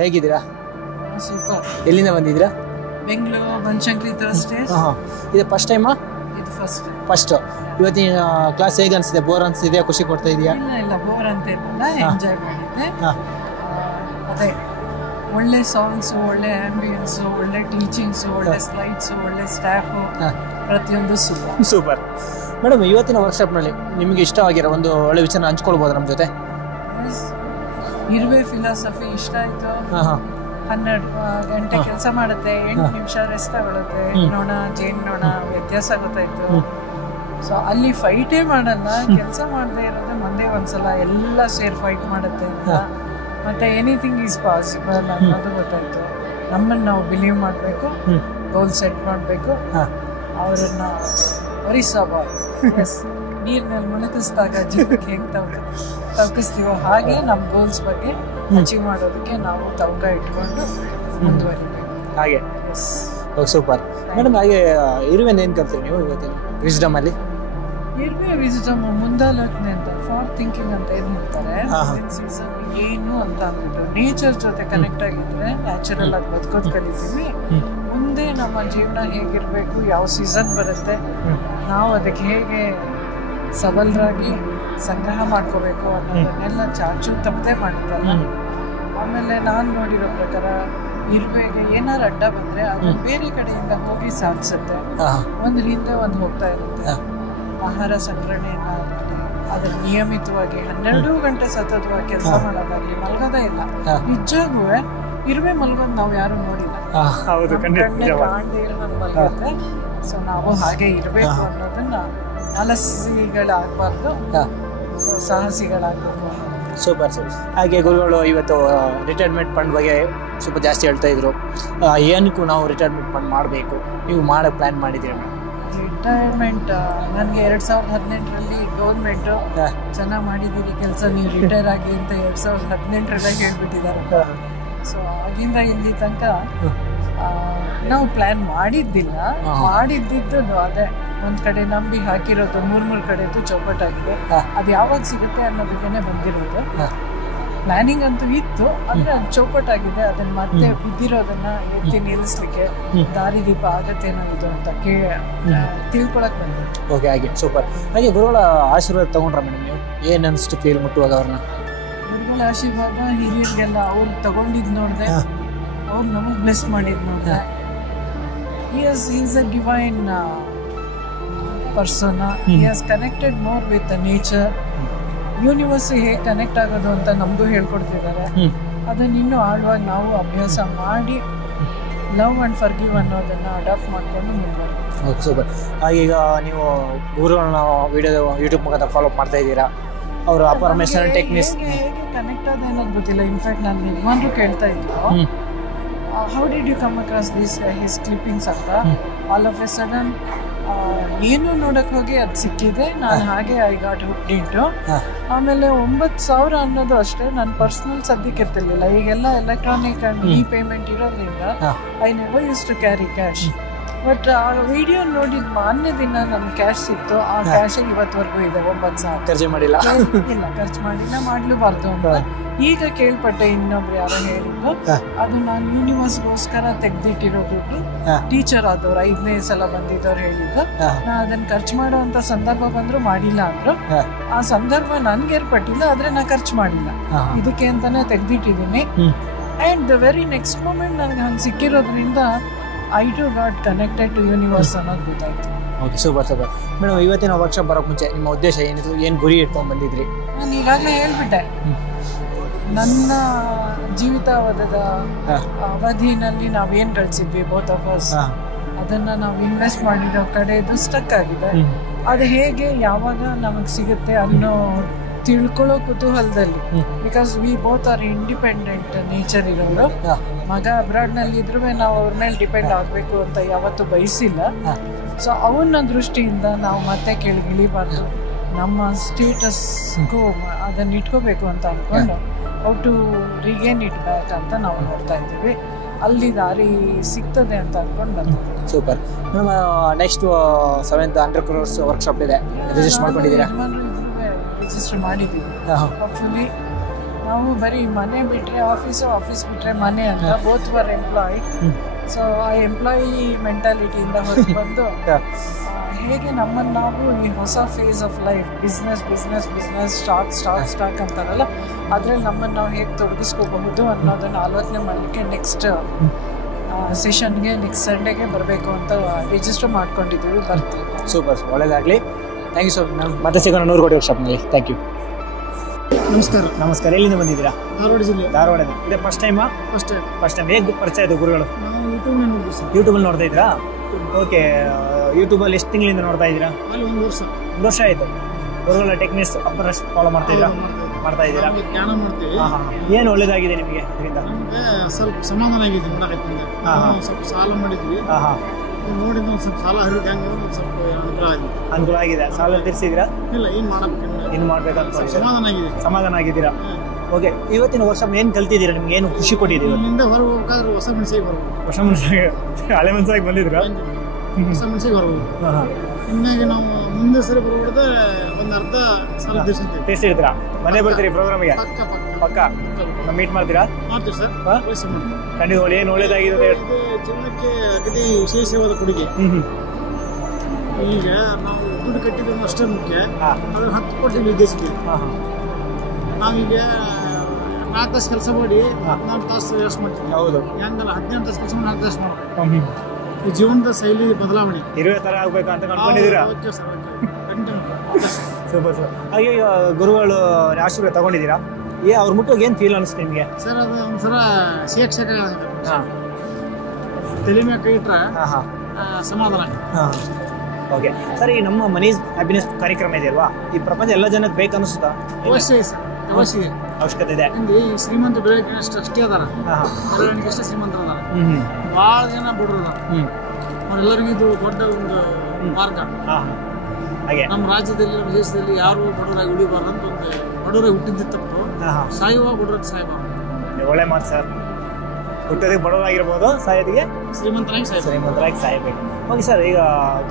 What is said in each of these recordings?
ಹೇಗಿದ್ದೀರಾ? ಸೂಪರ್. ಎಲ್ಲಿಂದ ಬಂದಿದ್ದೀರಾ? ಬೆಂಗಳೂರು ಬನಶಂಕರಿ ಥರ್ಸ್ಡೇಸ್. ಇದು ಫಸ್ಟ್ ಟೈಮಾ? ಇದು ಫಸ್ಟ್. ಇವತ್ತಿನ ಕ್ಲಾಸ್ ಹೇಗೆ ಅನಿಸಿದೆ? ಬೋರ್ ಅನಿಸ್ತಿದೆಯಾ? ಖುಷಿ ಕೊಡ್ತಾ ಇದೆಯಾ? ಇಲ್ಲ ಬೋರ್ ಅಂತ ಇಲ್ಲ, ಎಂಜಾಯ್ ಮಾಡಿದ್ದೆ. ಅದೇ ಒಳ್ಳೆ ಸಾಂಗ್ಸ್, ಒಳ್ಳೆ ಆಂಬಿಯನ್ಸ್, ಒಳ್ಳೆ ಟೀಚಿಂಗ್ಸ್, ಒಳ್ಳೆ ಸ್ಲೈಡ್ಸ್, ಒಳ್ಳೆ ಸ್ಟಾಫ್, ಪ್ರತಿಯೊಂದು ಸೂಪರ್. ಮೇಡಮ್, ಇವತ್ತಿನ ವರ್ಕ್ಶಾಪ್ನಲ್ಲಿ ನಿಮಗೆ ಇಷ್ಟವಾಗಿರೋ ಒಂದು ಒಳ್ಳೆ ವಿಚಾರ ಹಂಚ್ಕೊಳ್ಬೋದು ನಮ್ಮ ಜೊತೆ? ಇರುವೆ ಫಿಲಾಸಫಿ ಇಷ್ಟ ಆಯ್ತು. 12 ಗಂಟೆ ಕೆಲಸ ಮಾಡುತ್ತೆ, 8 ನಿಮಿಷ ರೆಸ್ಟ್ ತಗೊಳುತ್ತೆ. ಹೆಣ್ಣೋಣ ಜೇನ್ನೋಣ ವ್ಯತ್ಯಾಸ ಗೊತ್ತಾಯ್ತು. ಸೊ ಅಲ್ಲಿ ಫೈಟೇ ಮಾಡಲ್ಲ, ಕೆಲಸ ಮಾಡದೇ ಇರೋದು ಒಂದೇ ಒಂದ್ಸಲ ಎಲ್ಲ ಸೇರಿ ಫೈಟ್ ಮಾಡುತ್ತೆ ಅಂತ. ಮತ್ತೆ ಎನಿಥಿಂಗ್ ಈಸ್ ಪಾಸಿಬಲ್ ಅನ್ನೋದು ಗೊತ್ತಾಯ್ತು. ನಮ್ಮನ್ನು ನಾವು ಬಿಲೀವ್ ಮಾಡಬೇಕು, ಗೋಲ್ ಸೆಟ್ ಮಾಡಬೇಕು, ಅವರನ್ನ ವರಿಸಬಾರ್ದು. ನೀರಿನಲ್ಲಿ ಮುಳುಗಿಸಿದಾಗ ಜೀವಕ್ಕೆ ಹೆಂಗೆ ತವಕಿಸ್ತೀವೋ ಹಾಗೆ ನಮ್ಮ ಗೋಲ್ಸ್ ಬಗ್ಗೆ ಅಚೀವ್ ಮಾಡೋದಕ್ಕೆ ನಾವು ತವಕ ಇಟ್ಕೊಂಡು ಮುಂದುವರಿಬೇಕು. ಹಾಗೆ ಸೂಪರ್. ಮೇಡಮ್, ಹಾಗೆ ಇರುವೆಂದು ಏನು ಕಲ್ತೀರಿ ನೀವು ಇವತ್ತಿನ ವಿಸ್ಡಮ್ ಅಲ್ಲಿ? ಇರುವೆ ವಿಸ್ಡಮ್ ಮುಂದಾಲೋಚನೆ ಅಂತ, ಫಾರ್ ಥಿಂಕಿಂಗ್ ಅಂತ ಏನು ಹೇಳ್ತಾರೆ. ಏನು ಅಂತ ಅಂದ್ಬಿಟ್ಟು ನೇಚರ್ ಜೊತೆ ಕನೆಕ್ಟ್ ಆಗಿದ್ರೆ ನ್ಯಾಚುರಲ್ ಆಗಿ ಬದುಕೋದು ಕಲಿತೀವಿ. ಮುಂದೆ ನಮ್ಮ ಜೀವನ ಹೇಗಿರ್ಬೇಕು, ಯಾವ ಸೀಸನ್ ಬರುತ್ತೆ, ನಾವು ಅದಕ್ಕೆ ಹೇಗೆ ಸಬಲರಾಗಿ ಸಂಗ್ರಹ ಮಾಡ್ಕೋಬೇಕು ಅನ್ನೋದನ್ನೆಲ್ಲ ಚಾಚು ತಪ್ಪದೆ ಮಾಡ್ತಾರೆ. ಆಮೇಲೆ ನಾನು ನೋಡಿರೋ ಪ್ರಕಾರ ಇರುವೆಗೆ ಏನಾರು ಅಡ್ಡ ಬಂದ್ರೆ ಅದು ಬೇರೆ ಕಡೆಯಿಂದ ಹೋಗಿ ಸಾಧಿಸುತ್ತೆ, ಒಂದು ಹಿಂದೆ ಒಂದು ಹೋಗ್ತಾ ಇರುತ್ತೆ. ಆಹಾರ ಸಂಗ್ರಹಣೆಯನ್ನ ಅದ್ರ ನಿಯಮಿತವಾಗಿ 12 ಗಂಟೆ ಸತತವಾಗಿ ಕೆಲಸ ಮಾಡೋದಾಗ್ಲಿ, ಮಲಗೋದೇ ಇಲ್ಲ. ನಿಜವಾಗೂ ಇರುವೆ ಮಲಗೋದು ನಾವು ಯಾರು ನೋಡಿಲ್ಲ, ಕಾಣದೇ ಇರೋ ಮಲಗುತ್ತೆ. ಸೊ ನಾವು ಹಾಗೆ ಇರಬೇಕು ಅನ್ನೋದನ್ನ ಆಲಸ್ಯಗಳಾಗಬಾರ್ದು, ಸಾಹಸಿಗಳಾಗಬೇಕು. Super sir. ಹಾಗೆ ಗುರುಗಳು ಇವತ್ತು ರಿಟೈರ್ಮೆಂಟ್ ಫಂಡ್ ಬಗ್ಗೆ ಸ್ವಲ್ಪ ಜಾಸ್ತಿ ಹೇಳ್ತಾ ಇದ್ರು. ಏನಕ್ಕೂ ನಾವು ರಿಟೈರ್ಮೆಂಟ್ ಫಂಡ್ ಮಾಡಬೇಕು, ನೀವು ಮಾಡೋ ಪ್ಲ್ಯಾನ್ ಮಾಡಿದ್ದೀರಾ ಮೇಡಮ್? ರಿಟೈರ್ಮೆಂಟ್ ನನಗೆ 2018ರಲ್ಲಿ ಗೌರ್ಮೆಂಟು ಚೆನ್ನಾಗಿ ಮಾಡಿದ್ದೀರಿ ಕೆಲಸ, ನೀವು ರಿಟೈರ್ ಆಗಿ ಅಂತ 2018ರಲ್ಲೇ ಹೇಳ್ಬಿಟ್ಟಿದ್ದಾರೆ. ಸೊ ಆಗಿಂದ ಇಲ್ಲಿ ತನಕ ನಾವು ಪ್ಲ್ಯಾನ್ ಮಾಡಿದ್ದಿಲ್ಲ. ಮಾಡಿದ್ದಿದ್ದು ಅದೇ ಒಂದ್ ಕಡೆ ನಂಬಿ ಹಾಕಿರೋದು 3 ಕಡೆದು ಚೌಕಟ್ಟಾಗಿದೆ. ಅದು ಯಾವಾಗ ಸಿಗುತ್ತೆ ಅನ್ನೋದಕ್ಕೇನೆ ಬಂದಿರೋದು. ಪ್ಲಾನಿಂಗ್ ಅಂತೂ ಇತ್ತು, ಅಂದ್ರೆ ಅದು ಚೌಕಟ್ಟಾಗಿದೆ. ಅದನ್ನ ಮತ್ತೆ ಬಿದ್ದಿರೋದನ್ನ ಎತ್ತಿ ನಿಲ್ಲಿಸ್ಲಿಕ್ಕೆ ದಾರಿದೀಪ ಆಗತ್ತೇನೋ ಇದು ಅಂತ ತಿಳ್ಕೊಳಕ್ ಬಂದಿದೆ. ಓಕೆ, ಹಾಗೆ ಸೂಪರ್. ಹಾಗೆ ಗುರುಗಳ ಆಶೀರ್ವಾದ ತಗೊಂಡ್ರ ಮೇಡಮ್ ನೀವು? ಏನ್ ಅನಿಸ್ತು ಫೀಲ್ ಮುಟ್ಟುವಾಗ ಅವ್ರನ್ನ? ಗುರುಗಳ ಆಶೀರ್ವಾದ ಹಿರಿಯರಿಗೆಲ್ಲ ಅವ್ರು ತಗೊಂಡಿದ್ ನೋಡಿದೆ, ಅವ್ರು ನಮಗ್ ಬ್ಲೆಸ್ ಮಾಡಿದ್ ನೋಡಿದೆ. Is a divine person. He has connected more with the nature. Universe ಹೇಗೆ ಕನೆಕ್ಟ್ ಆಗೋದು ಅಂತ ನಮಗೂ ಹೇಳ್ಕೊಡ್ತಿದ್ದಾರೆ. ಅದನ್ನ ಇನ್ನೂ ಆಳವಾಗಿ ನಾವು ಅಭ್ಯಾಸ ಮಾಡಿ ಲವ್ ಅಂಡ್ ಫರ್ಗಿವ್ ಅನ್ನೋದನ್ನ ಅಡಾಪ್ಟ್ ಮಾಡ್ಕೊಂಡು ಮುಂದುವರಿತೀವಿ. Okay, super. ಈಗ ನೀವು ಗುರುಗಳನ್ನ ವಿಡಿಯೋ ಯೂಟ್ಯೂಬ್ ಮುಖಾಂತರ ಫಾಲೋ ಮಾಡ್ತಾ ಇದ್ದೀರಾ? ಅವರು ಅಪರ್ಮೇಶನ್ ಟೆಕ್ನಿಕ್ಸ್ ಹೇಗೆ ಕನೆಕ್ಟ್ ಆದ ಅನ್ನೋದು ಗೊತ್ತಿಲ್ಲ. ಇನ್ಫ್ಯಾಕ್ಟ್ ನಾನು ಯಜಮಾನ್ರು ಕೇಳ್ತಾ ಇದ್ರು, how did you come across his clippings ಅಂತ. ಆಲ್ ಆಫ್ ಎ ಸಡನ್ ಏನು ನೋಡಕ್ ಹೋಗಿ ಅದು ಸಿಕ್ಕಿದೆ. ನಾನು ಹಾಗೆ ಐ ಗಾಟ್ ಹುಕ್ಡ್ ಇಂಟು. ಆಮೇಲೆ 9,000 ಅನ್ನೋದು ಅಷ್ಟೇ ನನ್ನ ಪರ್ಸನಲ್ ಸದ್ಯಕ್ಕೆ ಇರ್ತಿರ್ಲಿಲ್ಲ. ಈಗೆಲ್ಲ ಎಲೆಕ್ಟ್ರಾನಿಕ್ ಅಂಡ್ ಇ ಪೇಮೆಂಟ್ ಇರೋದ್ರಿಂದ I never use to carry cash. But ಆ ವಿಡಿಯೋ ನೋಡಿದ ಮಾನ್ಯ ದಿನ ನಮ್ಗೆ ಕ್ಯಾಶ್ ಸಿಕ್ತು. ಆ ಕ್ಯಾಶ್ ಇವತ್ತವರೆಗೂ ಇದೆ. 9,000 ಖರ್ಚು ಮಾಡಿಲ್ಲ, ಖರ್ಚು ಮಾಡಿಲ್ಲ, ಮಾಡ್ಲೂಬಾರ್ದು ಅಂತ ಈಗ ಕೇಳ್ಪಟ್ಟೆ. ಇನ್ನೊಬ್ರು ಯಾರೋ ಹೇಳಿದ್ದು, ಅದು ನಾನು ಯೂನಿವರ್ಸ್ಗೋಸ್ಕರ ತೆಗ್ದಿಟ್ಟಿರೋ ದುಡ್ಡು. ಟೀಚರ್ ಆದವ್ರು 5ನೇ ಸಲ ಬಂದಿದ್ದವ್ರು ಹೇಳಿದ್ದು, ನಾ ಅದನ್ನ ಖರ್ಚು ಮಾಡುವಂತ ಸಂದರ್ಭ ಬಂದ್ರು ಮಾಡಿಲ್ಲ ಅಂದ್ರು. ಆ ಸಂದರ್ಭ ನನ್ಗೆ ಏರ್ಪಟ್ಟಿಲ್ಲ, ಆದ್ರೆ ನಾ ಖರ್ಚು ಮಾಡಿಲ್ಲ, ಇದಕ್ಕೆ ಅಂತಾನೆ ತೆಗ್ದಿಟ್ಟಿದ್ದೀನಿ. And the very next moment ನನಗೆ ಹಂಗೆ ಸಿಕ್ಕಿರೋದ್ರಿಂದ I too got connected to universe ಅನ್ನೋದು ಗೊತ್ತಾಯ್ತು. Okay, super super. ಮೇಡಮ್, ಇವತ್ತಿನ ವರ್ಕ್ಶಾಪ್ ಬರೋಕ್ಕೆ ಮುಂಚೆ ನಿಮ್ಮ ಉದ್ದೇಶ ಏನಿತ್ತು? ಏನು ಗುರಿ ಇಟ್ಕೊಂಡು ಬಂದಿದ್ರಿ? ನಾನು ಈಗಾಗಲೇ ಹೇಳ್ಬಿಟ್ಟೆ, ನನ್ನ ಜೀವಿತಾವಧದ ಅವಧಿನಲ್ಲಿ ನಾವೇನು ಗಳಿಸಿದ್ವಿ ಬೋತ್ ಆಫ್ ಅಸ್, ಅದನ್ನ ನಾವು ಇನ್ವೆಸ್ಟ್ ಮಾಡಿರೋ ಕಡೆದು ಸ್ಟಕ್ ಆಗಿದೆ. ಅದು ಹೇಗೆ ಯಾವಾಗ ನಮಗೆ ಸಿಗುತ್ತೆ ಅನ್ನೋ ತಿಳ್ಕೊಳ್ಳೋ ಕುತೂಹಲದಲ್ಲಿ, because we both are independent nature ಇರೋರು. ಮಗ ಅಬ್ರಾಡ್ನಲ್ಲಿ ಇದ್ರೂ ನಾವು ಅವ್ರ ಮೇಲೆ ಡಿಪೆಂಡ್ ಆಗಬೇಕು ಅಂತ ಯಾವತ್ತೂ ಬಯಸಿಲ್ಲ. ಸೊ ಅವನ ದೃಷ್ಟಿಯಿಂದ ನಾವು ಮತ್ತೆ ಕೆಳಗಿಳಿಬಾರ್ದು, ನಮ್ಮ ಸ್ಟೇಟಸ್ಗೂ ಅದನ್ನ ಇಟ್ಕೋಬೇಕು ಅಂತ ಅಂದ್ಕೊಂಡು ಹೌ ಟು ರಿಗೇನ್ ಇಟ್ ಬ್ಯಾಕ್ ಅಂತ ನಾವು ನೋಡ್ತಾ ಇದ್ದೀವಿ. ಅಲ್ಲಿ ದಾರಿ ಸಿಗ್ತದೆ ಅಂತ ಅಂದ್ಕೊಂಡು ಬಂದಿದ್ದೀವಿ. Super. Madam, next 7th 100 crores workshop ಇದೆ, ರಿಜಿಸ್ಟರ್ ಮಾಡ್ಕೊಂಡಿದ್ದೀರಾ? ರಿಜಿಸ್ಟರ್ ಮಾಡಿದ್ದೀವಿ. ಹೋಪ್ಫುಲಿ ನಾವು ಬರೀ ಮನೆ ಬಿಟ್ಟರೆ ಆಫೀಸ್ ಬಿಟ್ಟರೆ ಮನೆ ಅಂತ ಬೋತ್ ವರ್ ಎಂಪ್ಲಾಯ್. ಸೊ ಆ ಎಂಪ್ಲಾಯಿ ಮೆಂಟಾಲಿಟಿಯಿಂದ ಹೊರಗೆ ಬಂದು ಹೇಗೆ ನಮ್ಮನ್ನು ನಾವು ಈ ಹೊಸ phase of life business stock ಅಂತಾರಲ್ಲ, ಅದರಲ್ಲಿ ನಮ್ಮನ್ನು ನಾವು ಹೇಗೆ ತೊಡಗಿಸ್ಕೋಬಹುದು ಅನ್ನೋದನ್ನು ಆಲೋಚನೆ ಮಾಡಲಿಕ್ಕೆ ನೆಕ್ಸ್ಟ್ ಸೆಷನ್ಗೆ ನೆಕ್ಸ್ಟ್ ಸಂಡೇಗೆ ಬರಬೇಕು ಅಂತ ರಿಜಿಸ್ಟರ್ ಮಾಡ್ಕೊಂಡಿದ್ದೀವಿ. ಬರ್ತೀವಿ. ಸೂಪರ್, ಒಳ್ಳೇದಾಗಲಿ. Thank you so much. ಮತ್ತೆ ಸಿಗೋಣ 100 ಕೋಟಿ ವರ್ಕ್ಶಾಪ್ನಲ್ಲಿ. Thank you. ನಮಸ್ಕಾರ. ಎಲ್ಲಿಂದ ಬಂದಿದ್ದೀರಾ? ಧಾರವಾಡ ಜಿಲ್ಲೆ. ಧಾರವಾಡದ. ಇದೇ ಫಸ್ಟ್ ಟೈಮಾ? First time. ಹೇಗೆ ಪರಿಚಯ ಆಯಿತು ಗುರುಗಳು? ಯೂಟ್ಯೂಬಲ್ಲಿ ನೋಡ್ತಾ ಇದ್ದೀರಾ? ಓಕೆ. ಯೂಟ್ಯೂಬಲ್ಲಿ ಎಷ್ಟು ತಿಂಗಳಿಂದ ನೋಡ್ತಾ ಇದ್ದೀರಾ? 1 ವರ್ಷ ಆಯಿತು. ಗುರುಗಳ ಟೆಕ್ನಿಕ್ಸ್ ಅಪ್ರಸ್ಟ್ ಫಾಲೋ ಮಾಡ್ತಾ ಇದ್ದೀರಾ? ಜ್ಞಾನ ಮಾಡ್ತೀವಿ. ಏನು ಒಳ್ಳೇದಾಗಿದೆ ನಿಮಗೆ ಇದರಿಂದ? ನಮಗೆ ಸ್ವಲ್ಪ ಸಮಾಧಾನ ಆಗಿದೆ ನೋಡಕತ್ತಿಂದ. ಸ್ವಲ್ಪ ಸಾಲ ಮಾಡಿದ್ವಿ, ನೋಡಿದ ಒಂದು ಸ್ವಲ್ಪ ಸಾಲ ಹರಿದು ಹೆಂಗೆ ಸ್ವಲ್ಪ ಅನುಕೂಲ ಆಗಿದೆ. ಸಾಲ ತೀರಿಸಿದ್ದೀರಾ? ಇಲ್ಲ, ಏನು ಮಾಡಬೇಕು, ಇನ್ನು ಮಾಡ್ಬೇಕಂತ ಸಮಾಧಾನ ಆಗಿದ್ದೀರಾ? ಓಕೆ. ಇವತ್ತಿನ ವರ್ಷ ಏನು ಕಲ್ತಿದ್ದೀರಾ? ನಿಮ್ಗೆ ಏನು ಖುಷಿ ಕೊಟ್ಟಿದ್ದೀರಾ? ಇಲ್ಲಿಂದ ಹೊರಗೆ ಹೋಗ್ಬೇಕಾದ್ರೆ ಹೊಸ ಮನಸ್ಸಿಗೆ ಬರ್ಬೋದು. ಹೊಸ ಮನಸ್ಸಿಗೆ ಹಳೆ ಮನಸ್ಸಾಗಿ ಬಂದಿದ್ದೀರಾ? ಹೊಸ ಮನಸ್ಸಿಗೆ ಬರ್ಬೋದು. ಇನ್ನಾಗಿ ನಾವು ಮುಂದೆ ಸರಿ ಬರ್ಬಿಡ್ದೆ ಒಂದು ಅರ್ಧ ಸಾಲ ತೀರಿಸಿರ್ತೀರಾ? ಮನೆ ಬರ್ತೀರಿ ಪ್ರೋಗ್ರಾಮಿಗೆ? ಪಕ್ಕ ಮೀಟ್ ಮಾಡ್ತೀರಾ? ಮಾಡ್ತೀವಿ ಸರ್. ಖಂಡಿತ. ಏನು ಒಳ್ಳೇದಾಗಿದೆ ಜೀವನಕ್ಕೆ ಅಗದಿ ವಿಶೇಷವಾದ ಕೊಡುಗೆ. ಈಗ ನಾವು ದುಡ್ಡು ಕಟ್ಟಿದ್ರು ಅಷ್ಟೇ ಮುಖ್ಯ. ಅದ್ರ 10 ಕೋಟಿ ಉದ್ದೇಶಕ್ಕೆ ನಾವೀಗ 4 ತಾಸು ಕೆಲಸ ಮಾಡಿ 14 ತಾಸು ವೇಸ್ಟ್ ಮಾಡ್ತೀವಿ. ಹೌದು. ಹೆಂಗಲ್ಲ 18 ತಾಸು ಕೆಲಸ ಮಾಡಿ 4 ತಾಸು ಮಾಡ್ಬೇಕು. ಈ ಜೀವನದ ಶೈಲಿ ಬದಲಾವಣೆ ಇರುವೆ ಥರ ಆಗ್ಬೇಕು ಅಂತ ಅನ್ಕೊಂಡಿದ್ದೀರಾ? Super sir. ಹಾಗೆ ಗುರುಗಳು ಆಶೀರ್ವಾದ ತಗೊಂಡಿದ್ದೀರಾ? ಅವ್ರ ಮುಟ್ಟೋಗಿ ಏನು ಫೀಲ್ ಅನಿಸ್ತು ನಿಮಗೆ? ಸರ್ ಅದು ಒಂದ್ಸಲ ಶೇಕ್ ತಲೆ ಮೇಲೆ ಕೈ ಇಟ್ರೆ ಸಮಾಧಾನ. Okay sir. ಈ ನಮ್ಮ ಮನಿ ಹ್ಯಾಪಿನೆಸ್ ಕಾರ್ಯಕ್ರಮ ಇದೆ ಅಲ್ವಾ, ಈ ಪ್ರಪಂಚ ಎಲ್ಲ ಜನಕ್ಕೆ ಬೇಕು ಅನಿಸುತ್ತಾ? ಅವಶ್ಯ ಸರ್, ಅವಶ್ಯ ಅವಶ್ಯಕತೆ ಇದೆ. ಈ ಶ್ರೀಮಂತ ಬೆಳಗ್ಗೆ ಅಷ್ಟೇ ಅದಾರ, ಬೆಳವಣಿಗೆ ಅಷ್ಟೇ ಶ್ರೀಮಂತರ ಅದಾರ. ಭಾಳ ಜನ ಬಡ್ರು ಅದಾರ. ಅವರೆಲ್ಲರಿಗೂ ಇದು ದೊಡ್ಡ ಒಂದು ಮಾರ್ಗ. ಹಾಗೆ ನಮ್ಮ ರಾಜ್ಯದಲ್ಲಿ, ನಮ್ಮ ದೇಶದಲ್ಲಿ ಯಾರು ಬಡವರಾಗಿ ಉಳಿಬಾರ್ದು ಅಂತ ಒಂದು ಬಡವರಾಗಿ ಹುಟ್ಟಿದ್ದ ತಪ್ಪು. ಸಾಯುವಾಗ ಬಡವ್ರಿಗೆ ಸಾಯಬಾರ್ದು. ಒಳ್ಳೆ ಮಾತು ಸರ್. ಹುಟ್ಟೋದಕ್ಕೆ ಬಡವರಾಗಿರ್ಬೋದು, ಸಾಯೋದಿಗೆ ಶ್ರೀಮಂತರಾಗಿ ಸಾಯಬೇಕು. Okay sir. ಈಗ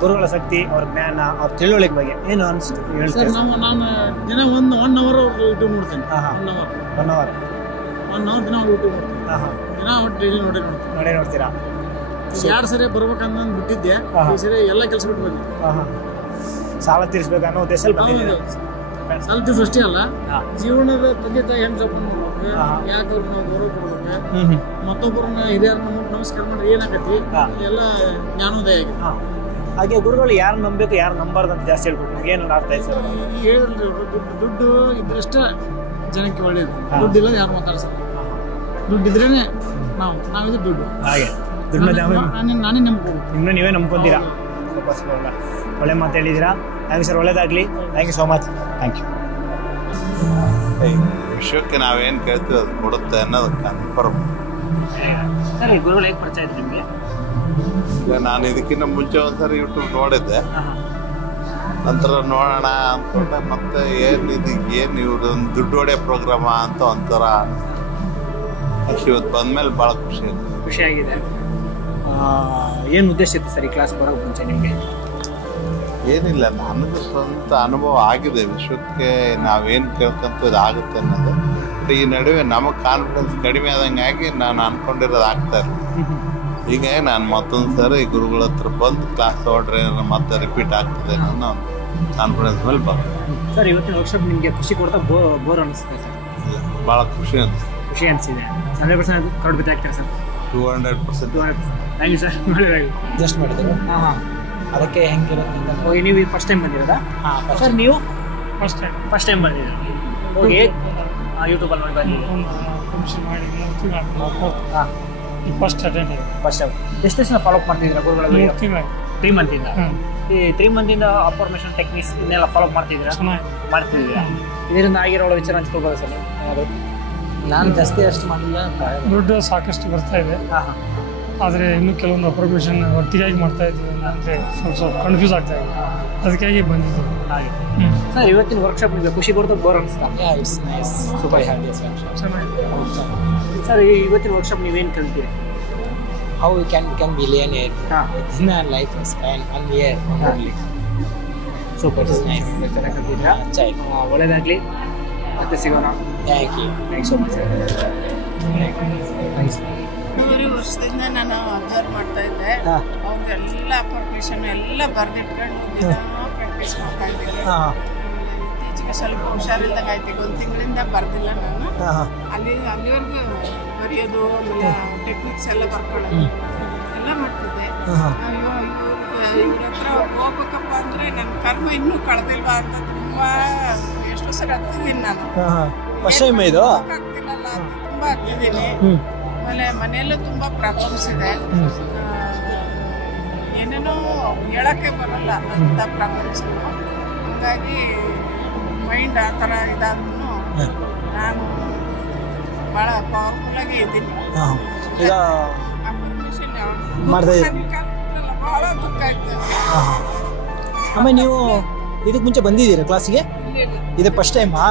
ಗುರುಗಳ ಶಕ್ತಿ, ಅವ್ರ ಜ್ಞಾನ, ಅವ್ರ ತಿಳುವಳಿಕೆ ಬಗ್ಗೆ ಏನು ಅನಿಸ್ತು ಹೇಳ್ತೀವಿ? ನಾನು ದಿನ 1 ಅವರ್ ಯೂಟ್ಯೂಬ್ ನೋಡ್ತೇನೆ. 1 ಅವರ್ ದಿನ ಯೂಟ್ಯೂಬ್ ನೋಡ್ತೀನಿ. ದಿನ ಡೈಲಿ ನೋಡೇ ನೋಡ್ತೀರಾ? 2 ಸರಿ ಬರ್ಬೇಕಂತ ಬಿಟ್ಟಿದ್ದೆ, ಈ ಸರಿ ಎಲ್ಲ ಕೆಲಸ ಬಿಟ್ಟು ಬಂದೆ. ಸಾಲ ತೀರಿಸ್ಬೇಕು ಅನ್ನೋ ಉದ್ದೇಶದಲ್ಲಿ ಬಂದಿದ್ದೀರಾ? ಸಾಲ ತೀರ್ಸು ಅಷ್ಟೇ ಅಲ್ಲ, ಜೀವನದ ತಂದೆ ತಾಯಿ ಹೆಂಗೆ ಜೋಪಾನ ಮಾಡ್ಬೇಕು, ಯಾಕೆ ಅವ್ರಿಗೆ ನಾವು ಗೌರವ ಕೊಡ್ಬೇಕು, ಮತ್ತೊಬ್ಬರನ್ನ ಹಿರಿಯರನ್ನ ನಮಸ್ಕಾರ ಮಾಡಿದ್ರೆ ಏನಾಗತ್ತಿ, ಎಲ್ಲ ಜ್ಞಾನೋದಯ ಆಗಿದೆ. ಹಾಗೆ ಗುರುಗಳು ಯಾರು ನಂಬಬೇಕು, ಯಾರು ನಂಬಾರ್ದು ಅಂತ ಜಾಸ್ತಿ ಹೇಳ್ಕೊಟ್ಟು ಏನು ಅರ್ಥ ಆಯ್ತು ಸರ್? ಹೇಳಿದ್ರಿ, ದುಡ್ಡು ಇದ್ರಷ್ಟೇ ಜನಕ್ಕೆ ಒಳ್ಳೇದು. ದುಡ್ಡಿಲ್ಲ ಯಾರು ಮಾತಾಡ್ಸಲ್ಲ. ದುಡ್ಡಿದ್ರೇನೆ ನಾವಿದ್ರೆ ದುಡ್ಡು. ಹಾಗೆ ನಾನೇ ನಂಬ್ಕೋಬೇಕು. ಇನ್ನು ನೀವೇ ನಂಬ್ಕೊಂತೀರಾ? ಒಳ್ಳೆ ಮಾತು ಹೇಳಿದ್ದೀರಾ. Thank you sir. ಒಳ್ಳೇದಾಗಲಿ. Thank you so much. Thank you. ವಿಶ್ವಕ್ಕೆ ನಾವೇನು ಕೇಳ್ತೀವಿ ಅದು ಕೊಡುತ್ತೆ ಅನ್ನೋದು ಕನ್ಫರ್ಮ್. ಸರ್, ಈ ಗುರುಗಳು ಹೇಗೆ ಪರಿಚಯ ಆಯ್ತು ನಿಮಗೆ? ಈಗ ನಾನು ಇದಕ್ಕಿಂತ ಮುಂಚೆ ಒಂದ್ಸರಿ ಯೂಟ್ಯೂಬ್ ನೋಡಿದ್ದೆ, ನಂತರ ನೋಡೋಣ ಅಂದ್ಕೊಂಡೆ. ಮತ್ತೆ ಏನು ಇವ್ರದ್ದು ಒಂದು ದುಡ್ಡು ಹೊಡೆ ಪ್ರೋಗ್ರಾಮ ಅಂತ ಒಂಥರ ಇವತ್ತು ಬಂದ್ಮೇಲೆ ಭಾಳ ಖುಷಿಯಾಗಿದೆ. ಏನು ಉದ್ದೇಶ ಇತ್ತು ಸರ್ ಈ ಕ್ಲಾಸ್ ಬರೋಕ್ಕೆ ಮುಂಚೆ ನಿಮಗೆ? ಏನಿಲ್ಲ, ನನಗೂ ಸ್ವಂತ ಅನುಭವ ಆಗಿದೆ. ವಿಶ್ವಕ್ಕೆ ನಾವೇನು ಕೇಳ್ಕೊಂತ ಆಗುತ್ತೆ ಅನ್ನೋದು. ಈ ನಡುವೆ ನಮಗೆ ಕಾನ್ಫಿಡೆನ್ಸ್ ಕಡಿಮೆ ಆದಂಗೆ ಆಗಿ ನಾನು ಅನ್ಕೊಂಡಿರೋದು ಆಗ್ತಾ ಇರಲಿಲ್ಲ. ಹೀಗಾಗಿ ನಾನು ಮತ್ತೊಂದು ಸರಿ ಗುರುಗಳ ಹತ್ರ ಬಂದು ಕ್ಲಾಸ್ ತೊಗೊಂಡ್ರೆ ಮತ್ತೆ ರಿಪೀಟ್ ಆಗ್ತದೆ ಅನ್ನೋ ಕಾನ್ಫಿಡೆನ್ಸ್ ಮೇಲೆ ಬರ್ತದೆ. ಸರ್, ಇವತ್ತಿನ ವರ್ಕ್ಶಾಪ್ ನಿಮಗೆ ಖುಷಿ ಕೊಡ್ತಾ ಬೋರ್ ಅನಿಸುತ್ತೆ ಸರ್? ಭಾಳ ಖುಷಿ ಅನಿಸ್ತು. ಖುಷಿ ಅನಿಸಿದೆ. 100% ಕರೆಕ್ಟ್ ಬಿದ್ದಾಗ್ತಾರೆ sir? 200%. Thank you sir. Just ಮಾಡಿದ್ರು. ಅದಕ್ಕೆ ಹೆಂಗಿರುತ್ತೆ? ಹೋಗಿ ನೀವು ಫಸ್ಟ್ ಟೈಮ್ ಬಂದಿರೋದಾ? ಸರ್, ನೀವು ಫಸ್ಟ್ ಟೈಮ್ ಬಂದಿದ್ದೀರಾ? ಹೋಗಿ ಯೂಟ್ಯೂಬಲ್ಲಿ ನೋಡಿ ಬಂದಿದ್ದೀವಿ. First attend first time. ಎಷ್ಟು ದಿವಸ ಫಾಲೋಅಪ್ ಮಾಡ್ತಿದ್ದೀರಾ ಗುರುಗಳಲ್ಲಿ? 3 ಮಂತಿಂದ. ಈ 3 ಮಂತಿಂದ ಅಫರ್ಮೇಷನ್ ಟೆಕ್ನಿಕ್ಸ್ ಇದನ್ನೆಲ್ಲ ಫಾಲೋಅಪ್ ಮಾಡ್ತಿದ್ದೀರಾ? ಇದರಿಂದ ಆಗಿರೋ ವಿಚಾರ ಹಂಚ್ಕೊಳ್ಬೋದು ಸರ್? ನಾನು ಜಾಸ್ತಿ ಅಷ್ಟು ಮಾಡಿಲ್ಲ. ದುಡ್ಡು ಸಾಕಷ್ಟು ಬರ್ತಾ ಇದೆ, ಆದರೆ ಇನ್ನೂ ಕೆಲವೊಂದು ಅಪ್ರಮೇಷನ್ ಒಟ್ಟಿಗಾಗಿ ಮಾಡ್ತಾ ಇದ್ದೀವಿ ಅಂದರೆ ಸ್ವಲ್ಪ ಕನ್ಫ್ಯೂಸ್ ಆಗ್ತಾ ಇದೆ. ಅದಕ್ಕಾಗಿ ಬಂದಿದ್ದೀವಿ. ಹಾಗೆ ಸರ್, ಇವತ್ತಿನ ವರ್ಕ್ಶಾಪ್ ನಿಮಗೆ ಖುಷಿ ಕೊಡ್ತಾ ಬೋರ್ ಅನಿಸ್ತಾ? ಸೂಪರ್. ಸರ್, ಇವತ್ತಿನ ವರ್ಕ್ಶಾಪ್ ನೀವೇನು ಕಲಿತೀರಿ? How we can become billionaire in our life span 1 year only. Super. It is nice. ಚೆನ್ನಾಗಿ ಕಲಿತಿದ್ದೀರಾ? ಒಳ್ಳೆಯದಾಗಲಿ. ಮತ್ತೆ ಸಿಗೋಣ. Thank you. Thanks so much. ಮೂರು ವರ್ಷದಿಂದ ನಾನು ಅಬ್ಸರ್ವ್ ಮಾಡ್ತಾ ಇದ್ದೆ. ಅವ್ರಿಗೆಲ್ಲ ಪರ್ಮಿಷನ್ ಎಲ್ಲ ಬರ್ದಿಟ್ಕೊಂಡು ದಿನ ಪ್ರಾಕ್ಟೀಸ್ ಮಾಡ್ತಾ ಇದ್ದೀನಿ. ಇತ್ತೀಚೆಗೆ ಸ್ವಲ್ಪ ಹುಷಾರಿದ್ದಾಗ ಆಯ್ತು. ಈಗ 1 ತಿಂಗಳಿಂದ ಬರ್ದಿಲ್ಲ ನಾನು. ಅಲ್ಲಿವರೆಗೂ ಬರೆಯೋದು ಆಮೇಲೆ ಟೆಕ್ನಿಕ್ಸ್ ಎಲ್ಲ ಬರ್ಕೊಳ್ಳೋದು ಎಲ್ಲ ಮಾಡ್ತಿದ್ದೆ. ಇವ್ರ ಹತ್ರ ಹೋಗ್ಬೇಕಪ್ಪ ಅಂದ್ರೆ ನನ್ನ ಕರ್ಮ ಇನ್ನೂ ಕಳೆದಿಲ್ವಾ ಅಂತ ತುಂಬಾ ಎಷ್ಟೋ ಸರಿ ಹತ್ತಿದ್ದೀನಿ ನಾನು. ಆಗ್ತಿಲ್ಲಲ್ಲ ಅಂತ ತುಂಬಾ ಹತ್ತಿದ್ದೀನಿ. ಆಮೇಲೆ ಮನೆಯಲ್ಲೂ ತುಂಬಾ ಪ್ರಾಬ್ಲಮ್ಸ್ ಇದೆ. ಏನೇನೋ ಹೇಳಕ್ಕೆ ಬರಲ್ಲ ಅಂತ ಪ್ರಾಬ್ಲಮ್ಸ್. ಹಂಗಾಗಿ ಮೈಂಡ್ ಆ ಥರ ಇದಾದ್ರೂ ನಾನು ಭಾಳ ಪವರ್ಫುಲ್ ಆಗಿ ಇದ್ದೀನಿ. ಈಗ ಭಾಳ ದುಃಖ ಆಗ್ತದೆ. ಅಮ್ಮ ನೀವು ಇದಕ್ಕೆ ಮುಂಚೆ ಬಂದಿದ್ದೀರಾ ಕ್ಲಾಸಿಗೆ? ಇದು ಫಸ್ಟ್ ಟೈಮಾ?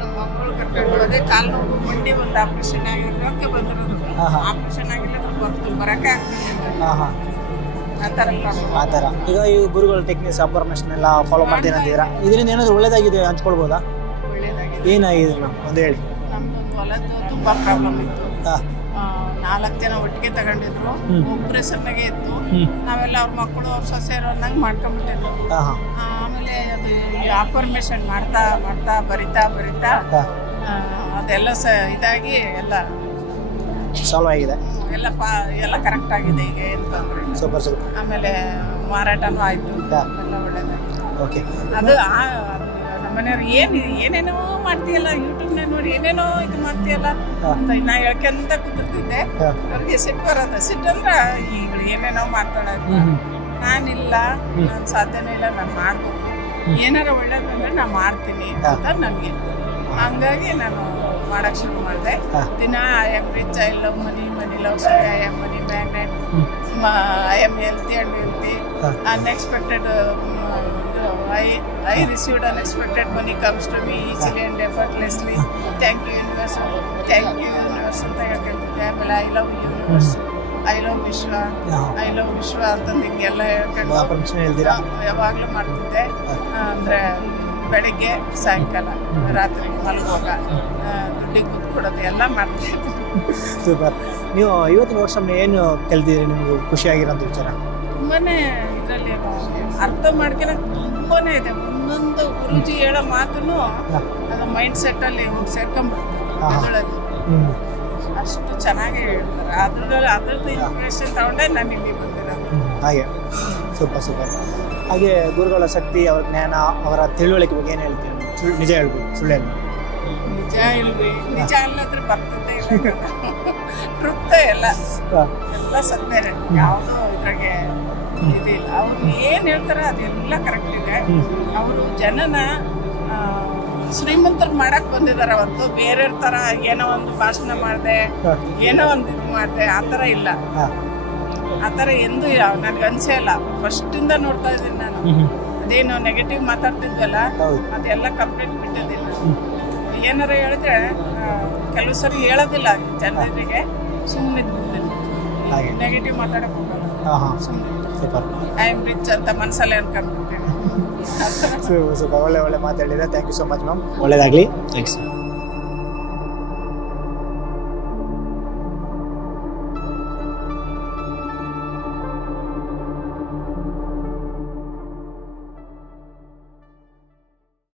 ನಮ್ಮ ಮಕ್ಕಳು ಕರ್ಕೊಂಡು ಅದೇ ಕಾಲು ನೋವು ಮಂಡಿ ಒಂದು ಆಪರೇಷನ್ ಆಗಿರೋಕ್ಕೆ ಬಂದಿರೋದು. ಆಪರೇಷನ್ ಆಗಿಲ್ಲ ಬರೋಕ್ಕೆ ಆಗ್ತಿಲ್ಲ ಆ ಥರ. ಈಗ ಈ ಗುರುಗಳ ಟೆಕ್ನಿಕ್ಸ್ ಅಫರ್ಮೇಷನ್ ಎಲ್ಲ ಫಾಲೋ ಮಾಡ್ತೀನಿ ಅಂತಿದ್ದೀರಾ. ಇದರಿಂದ ಏನಾದರೂ ಒಳ್ಳೇದಾಗಿದೆ ಹಂಚ್ಕೊಳ್ಬೋದಾ? ಒಳ್ಳೇದಾಗಿದೆ. ಏನಾಗಿದೆ ಮ್ಯಾಮ್ ಒಂದು ಹೇಳಿ. ನಮ್ದೊಂದು ಹೊಲದ್ದು ತುಂಬ ಪ್ರಾಬ್ಲಮ್ ಇತ್ತು. 4 ಜನ ಒಟ್ಟಿಗೆ ತಗೊಂಡಿದ್ರು. ಒಬ್ಬರೇ ಸಣ್ಣಗೆ ಇತ್ತು. ನಾವೆಲ್ಲ ಅವ್ರ ಮಕ್ಕಳು ಅವ್ರ ಸೊಸೆಯರು ಅನ್ನಂಗೆ ಮಾಡ್ಕೊಂಡ್ಬಿಟ್ಟಿದ್ರು. ಆಮೇಲೆ ಅದು ಅಫರ್ಮೇಷನ್ ಮಾಡ್ತಾ ಮಾಡ್ತಾ ಬರಿತಾ ಅದೆಲ್ಲ ಇದಾಗಿ ಎಲ್ಲ ಸಾಲ್ವ್ ಆಗಿದೆ. ಎಲ್ಲ ಕರೆಕ್ಟ್ ಆಗಿದೆ ಈಗ ಏನು ತೊಂದರೆ. ಸೂಪರ್. ಆಮೇಲೆ ಮಾರಾಟನೂ ಆಯ್ತು. ಎಲ್ಲ ಒಳ್ಳೇದಾಗಿದೆ. ಓಕೆ. ಅದು ನಮ್ಮನೆಯವ್ರು ಏನೇನೋ ಮಾಡ್ತೀಯಲ್ಲ, ಯೂಟ್ಯೂಬ್ನ ನೋಡಿ ಏನೇನೋ ಇದು ಮಾಡ್ತೀಯಲ್ಲ ಅಂತ ನಾ ಹೇಳ್ಕೊಂತ ಕೂತಿರ್ತಿದ್ದೆ. ಅವ್ರಿಗೆ ಸಿಟ್ಟು ಬರೋದು. ಸಿಟ್ಟಂದ್ರೆ ಈಗ ಏನೇನೋ ಮಾಡ್ತಾಳೆ. ನಾನಿಲ್ಲ, ನಾನು ಸಾಧ್ಯನೇ ಇಲ್ಲ, ನಾನು ಮಾಡ್ಬೇಕು. ಏನಾರ ಒಳ್ಳೇದು ಅಂದ್ರೆ ನಾನು ಮಾಡ್ತೀನಿ ಅಂತ ನನಗೆ. ಹಂಗಾಗಿ ನಾನು ಮಾಡಕ್ ಶುರು ಮಾಡಿದೆ. ದಿನ I am rich, I love money, money loves me, I am money magnet, I am healthy and wealthy, unexpected I received unexpected money comes to me easily and effortlessly. Thank you universe ಅಂತ ಹೇಳ್ಕೊಳ್ತಿದ್ದೆ. ಆಮೇಲೆ I love universe, I love ವಿಶ್ವ ಅಂತ ಹಿಂಗೆಲ್ಲ ಹೇಳ್ಕೊಂಡು ಯಾವಾಗಲೂ ಮಾಡ್ತಿದ್ದೆ. ಅಂದರೆ ಬೆಳಗ್ಗೆ ಸಾಯಂಕಾಲ ರಾತ್ರಿ ಮಲಗುವಾಗ ದುಡ್ಡಿಗೆ ಗುದ್ದು ಕೊಡೋದು ಎಲ್ಲ ಮಾಡ್ತಿದ್ದೆ. ಸೂಪರ್. ನೀವು ಇವತ್ತಿನ ವರ್ಷ ಏನು ಕಲ್ತಿದ್ದೀರಿ? ನಿಮಗೂ ಖುಷಿಯಾಗಿರೋಂಥ ವಿಚಾರ? ತುಂಬಾ ಇದರಲ್ಲಿ ಅರ್ಥ ಮಾಡ್ಕೊಳಕ್ಕೆ ತುಂಬಾನೇ ಇದೆ. ಒಂದೊಂದು ಗುರುಜಿ ಹೇಳೋ ಮಾತನ್ನು ಅದು ಮೈಂಡ್ ಸೆಟ್ಟಲ್ಲಿ ಸೇರ್ಕೊಂಡ್ಬಿಡ್ತಾರೆ. ಅಷ್ಟು ಚೆನ್ನಾಗಿ ಹೇಳ್ತಾರೆ. ಅದ್ರದ್ದು ಇನ್ಫಾರ್ಮೇಷನ್ ತಗೊಂಡೆ ನಾನು ಇಲ್ಲಿ ಬಂದಿರೋದು. ಹಾಗೆ ಸೂಪರ್. ಹಾಗೆ ಗುರುಗಳ ಶಕ್ತಿ, ಅವರ ಜ್ಞಾನ, ಅವರ ತಿಳುವಳಿಕೆ ಬಗ್ಗೆ ಏನು ಹೇಳ್ತೀವಿ? ನಿಜ ಹೇಳ್ಬೋದು, ಸುಳ್ಳು ಹೇಳ್ಬೋದು? ನಿಜ ಅಲ್ಲದ್ರೆ ಬರ್ತದೆ ಕೃತ್ಯ ಎಲ್ಲ ಸತ್ಯನೇ. ಯಾವುದೋ ಇದ್ರಾಗೆ ಇದಿಲ್ಲ. ಅವ್ರು ಏನ್ ಹೇಳ್ತಾರ ಅದೆಲ್ಲ ಕರೆಕ್ಟ್ ಇದೆ. ಅವರು ಜನನ ಶ್ರೀಮಂತರು ಮಾಡಕ್ ಬಂದಿದಾರ ಹೊರತು ಬೇರೆಯವ್ರ ತರ ಏನೋ ಒಂದು ಭಾಷಣ ಮಾಡಿದೆ, ಏನೋ ಒಂದು ಇದು ಮಾಡಿದೆ ಆ ಥರ ಇಲ್ಲ. ಆ ಥರ ಎಂದು ನನಗೆ ಅನ್ಸೇ ಇಲ್ಲ. ಫಸ್ಟ್ ಇಂದ ನೋಡ್ತಾ ಇದ್ದೀನಿ ನಾನು. ಅದೇನು ನೆಗೆಟಿವ್ ಮಾತಾಡ್ತಿದ್ವಲ್ಲ ಅದೆಲ್ಲ ಕಂಪ್ಲೀಟ್ ಬಿಟ್ಟಿದ್ದೀನಿ. ಏನಾರ ಹೇಳಿದ್ರೆ ಕೆಲವು ಸರಿ ಹೇಳೋದಿಲ್ಲ ಜನರಿಗೆ, ಸುಮ್ಮನೆ ನೆಗೆಟಿವ್ ಮಾತಾಡಕ್ ಹೋಗಲ್ಲ. ಐ ಆಮ್ ರಿಚ್ ಅಂತ ಮನಸ್ಸಲ್ಲೇ ಅನ್ಕೊಂಡ್ಬಿಡ್ತೀನಿ. ಒಳ್ಳೆ ಮಾತಾಡಿದ್ರೆ thank you so much ma'am. ಒಳ್ಳೇದಾಗಲಿ. ಥ್ಯಾಂಕ್ಸ್.